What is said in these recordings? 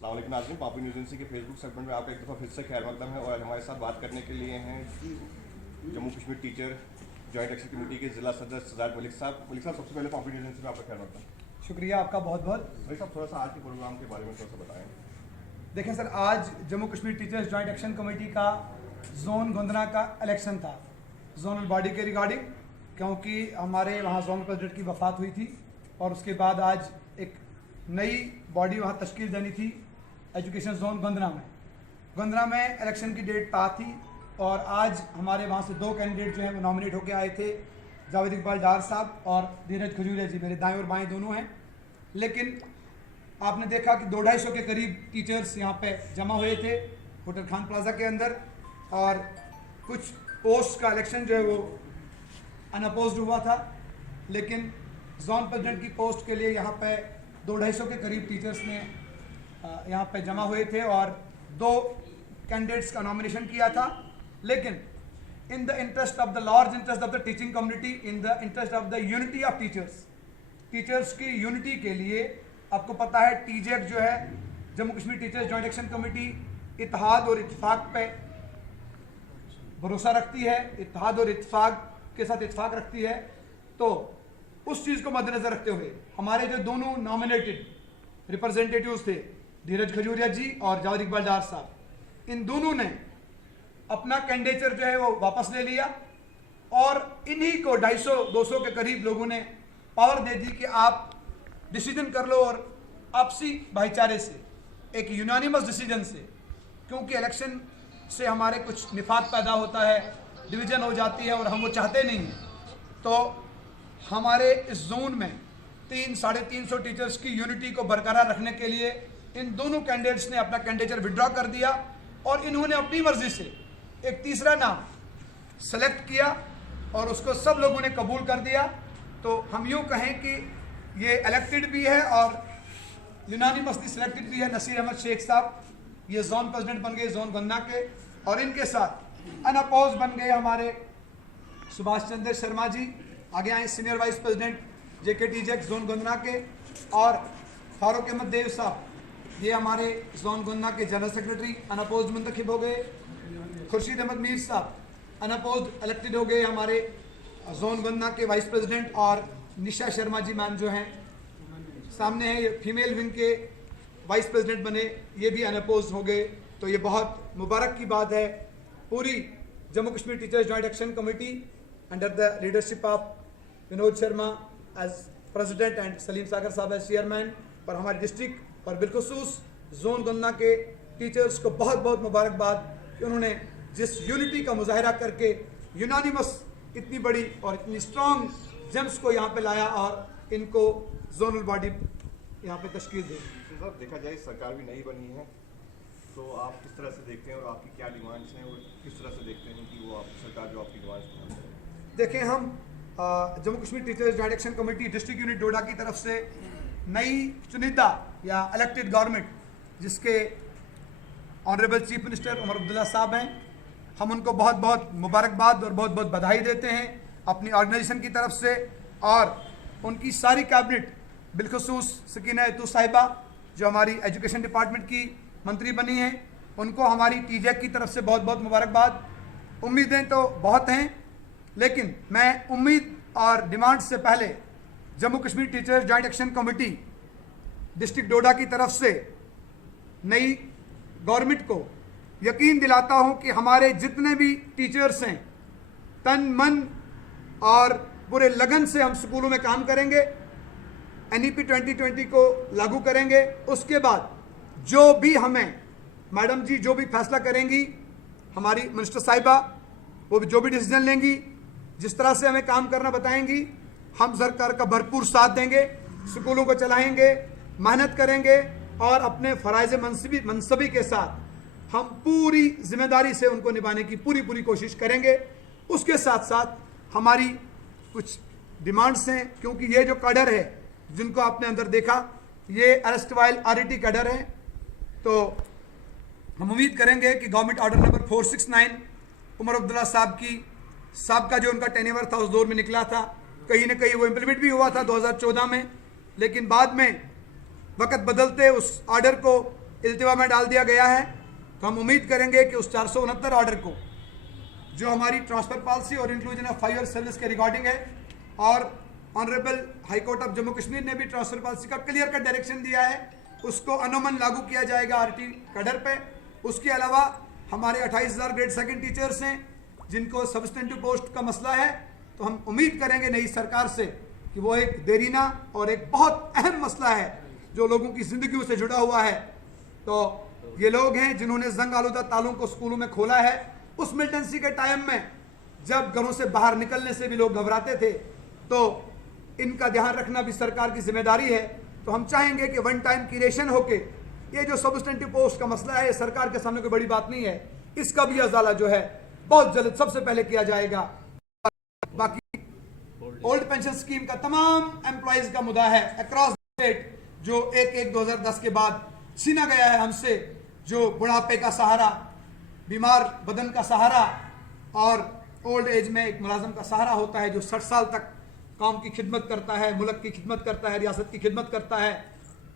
अस्सलाम वालेकुम नाज़रीन, पापी न्यूज़ एजेंसी के फेसबुक सेगमेंट में आपका एक दफ़ा फिर से खैर मकदम है। और हमारे साथ बात करने के लिए हैं Jammu Kashmir teacher joint action committee के ज़िला सदर सजाद मलिक साहब। मलिक साहब, सबसे पहले पापी न्यूज़ एजेंसी में आपका खैर मकदम। शुक्रिया आपका बहुत बहुत। भाई साहब, थोड़ा सा आज के प्रोग्राम के बारे में थोड़ा सा बताएं। देखें सर, आज Jammu Kashmir teachers joint action committee का जोन गोंदना का इलेक्शन था जोनल बॉडी के रिगार्डिंग, क्योंकि हमारे वहाँ जोनल प्रेसिडेंट की वफात हुई थी और उसके बाद आज एक नई बॉडी वहाँ तश्कील देनी थी एजुकेशन जोन गोंदना में इलेक्शन की डेट पास थी और आज हमारे वहाँ से 2 कैंडिडेट जो हैं वो नॉमिनेट होकर आए थे, जावेद इकबाल डार साहब और धीरज खजूरिया जी, मेरे दाएं और बाएं दोनों हैं। लेकिन आपने देखा कि 200-250 के करीब टीचर्स यहाँ पे जमा हुए थे होटल खान प्लाजा के अंदर और कुछ पोस्ट का इलेक्शन जो है वो अनअपोज्ड हुआ था। लेकिन जोन प्रेसिडेंट की पोस्ट के लिए यहाँ पे 200-250 के करीब टीचर्स ने यहाँ पे जमा हुए थे और 2 कैंडिडेट्स का नॉमिनेशन किया था। लेकिन in the interest of the large interest of the teaching community, in the interest of the unity of teachers की यूनिटी के लिए, आपको पता है टीजेक जो है Jammu Kashmir teachers joint action committee इत्तेहाद और इत्तेफाक पे भरोसा रखती है, इत्तेहाद और इत्तेफाक के साथ इत्तेफाक रखती है। तो उस चीज़ को मद्देनजर रखते हुए हमारे जो दोनों नॉमिनेटेड रिप्रेजेंटेटिव्स थे, धीरज खजूरिया जी और जावेद इकबाल डार साहब, इन दोनों ने अपना कैंडिडेचर जो है वो वापस ले लिया और इन्हीं को 250-200 के करीब लोगों ने पावर दे दी कि आप डिसीजन कर लो और आपसी भाईचारे से, एक यूनानिमस डिसीजन से, क्योंकि इलेक्शन से हमारे कुछ निफाक पैदा होता है, डिवीजन हो जाती है और हम वो चाहते नहीं हैं। तो हमारे इस जोन में 300-350 टीचर्स की यूनिटी को बरकरार रखने के लिए इन दोनों कैंडिडेट्स ने अपना कैंडिडेचर विड्रॉ कर दिया और इन्होंने अपनी मर्जी से एक तीसरा नाम सेलेक्ट किया और उसको सब लोगों ने कबूल कर दिया। तो हम यूँ कहें कि ये इलेक्टेड भी है और यूनानिमसली सिलेक्टेड भी है। नसीर अहमद शेख साहब ये जोन प्रेसिडेंट बन गए जोन गोंदना के और इनके साथ अनअपोज बन गए हमारे सुभाष चंद्र शर्मा जी, आगे आए senior vice president JK-TJEC zone Gondna के, और फारूक अहमद देव साहब ये हमारे जोन गोंदना के जनरल सेक्रेटरी अनअपोज मुंतखब हो गए। खुर्शीद अहमद मीर साहब अनअपोज इलेक्टेड हो गए हमारे जोन गोंदना के वाइस प्रेसिडेंट, और निशा शर्मा जी मैम जो हैं सामने हैं, ये फीमेल विंग के वाइस प्रेसिडेंट बने, ये भी अनअपोज हो गए। तो ये बहुत मुबारक की बात है। पूरी Jammu Kashmir teachers joint action committee under the leadership of Vinod Sharma as president and Salim Sagar Sahab as chairman, और हमारे डिस्ट्रिक्ट और बिलखुसूस जोन गोंदना के टीचर्स को बहुत बहुत मुबारकबाद कि उन्होंने जिस यूनिटी का मुजाहरा करके यूनानिमस इतनी बड़ी और इतनी स्ट्रॉन्ग जेम्स को यहाँ पे लाया और इनको जोनल बॉडी यहाँ पे तश्कील दी। साहब, देखा जाए सरकार भी नई बनी है, तो आप किस तरह से देखते हैं और आपकी क्या डिमांड्स हैं और किस तरह से देखते हैं कि वो आप सरकार जो आपकी डिमांड्स? देखें, हम Jammu Kashmir teachers joint action committee district unit Doda की तरफ से नई चुनिंदा या इलेक्टेड गवर्नमेंट, जिसके honourable chief minister Omar Abdullah Sahab हैं, हम उनको बहुत बहुत मुबारकबाद और बहुत बहुत बधाई देते हैं अपनी ऑर्गेनाइजेशन की तरफ से। और उनकी सारी कैबिनेट, बिलखसूस सकीना एतू साहिबा जो हमारी एजुकेशन डिपार्टमेंट की मंत्री बनी हैं, उनको हमारी TJEC की तरफ से बहुत बहुत मुबारकबाद। उम्मीदें तो बहुत हैं, लेकिन मैं उम्मीद और डिमांड से पहले Jammu Kashmir teachers joint action committee district Doda की तरफ से नई गवर्नमेंट को यकीन दिलाता हूं कि हमारे जितने भी टीचर्स हैं, तन मन और पूरे लगन से हम स्कूलों में काम करेंगे, NEP 2020 को लागू करेंगे। उसके बाद जो भी हमें मैडम जी जो भी फैसला करेंगी, हमारी मिनिस्टर साहिबा वो भी जो भी डिसीजन लेंगी, जिस तरह से हमें काम करना बताएंगी, हम सरकार का भरपूर साथ देंगे, स्कूलों को चलाएंगे, मेहनत करेंगे और अपने फ़राइज़ मनसबी के साथ हम पूरी जिम्मेदारी से उनको निभाने की पूरी कोशिश करेंगे। उसके साथ साथ हमारी कुछ डिमांड्स हैं, क्योंकि ये जो कैडर है जिनको आपने अंदर देखा, ये अरेस्ट वाइल RET कैडर है। तो हम उम्मीद करेंगे कि government order number 469 Umar Abdullah साहब का जो उनका टेन्योर था उस दौर में निकला था, कहीं ना कहीं वो इम्प्लीमेंट भी हुआ था 2014 में, लेकिन बाद में वक्त बदलते उस ऑर्डर को इल्तिवा में डाल दिया गया है। तो हम उम्मीद करेंगे कि उस 469 ऑर्डर को, जो हमारी ट्रांसफर पॉलिसी और इंक्लूजन ऑफ 5 ईयर सर्विस के रिगार्डिंग है, और honourable high court of Jammu Kashmir ने भी ट्रांसफर पॉलिसी का क्लियर कट डायरेक्शन दिया है, उसको अनुमन लागू किया जाएगा आरटी कैडर पे। उसके अलावा हमारे 28,000 ग्रेड सेकंड टीचर्स हैं जिनको सब्सटेंटिव पोस्ट का मसला है, तो हम उम्मीद करेंगे नई सरकार से कि वो एक देरीना और एक बहुत अहम मसला है जो लोगों की जिंदगियों से जुड़ा हुआ है। तो ये लोग हैं जिन्होंने जंग आलूदा तालों को स्कूलों में खोला है। उस मिलिटेंसी के टाइम में जब घरों से बाहर निकलने से भी लोग घबराते थे, तो इनका ध्यान रखना भी सरकार की जिम्मेदारी है। तो हम चाहेंगे कि वन टाइम क्रिएशन होके ये जो सब्सटेंटिव पोस्ट का मसला है, ये सरकार के सामने कोई बड़ी बात नहीं है, इसका भी अजाला जो है बहुत जल्द सबसे पहले किया जाएगा। बाकी ओल्ड पेंशन स्कीम का तमाम एम्प्लॉयज का मुद्दा है अक्रॉस स्टेट, जो 1/1/2010 के बाद छीना गया है हमसे, जो बुढ़ापे का सहारा, बीमार बदन का सहारा और ओल्ड एज में एक मुलाजम का सहारा होता है, जो 60 साल तक कौम की खिदमत करता है, मुल्क की खिदमत करता है, रियासत की खिदमत करता है।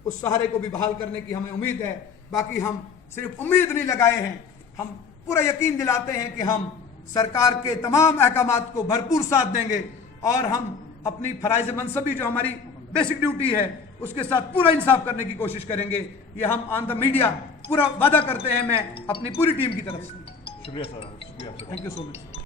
उस सहारे को भी बहाल करने की हमें उम्मीद है। बाकी हम सिर्फ उम्मीद नहीं लगाए हैं, हम पूरा यकीन दिलाते हैं कि हम सरकार के तमाम अहकामात को भरपूर साथ देंगे और हम अपनी फराइज मनसबी जो हमारी बेसिक ड्यूटी है उसके साथ पूरा इंसाफ करने की कोशिश करेंगे। ये हम ऑन द मीडिया पूरा वादा करते हैं, मैं अपनी पूरी टीम की तरफ से। शुक्रिया सर, शुक्रिया। Thank you so much.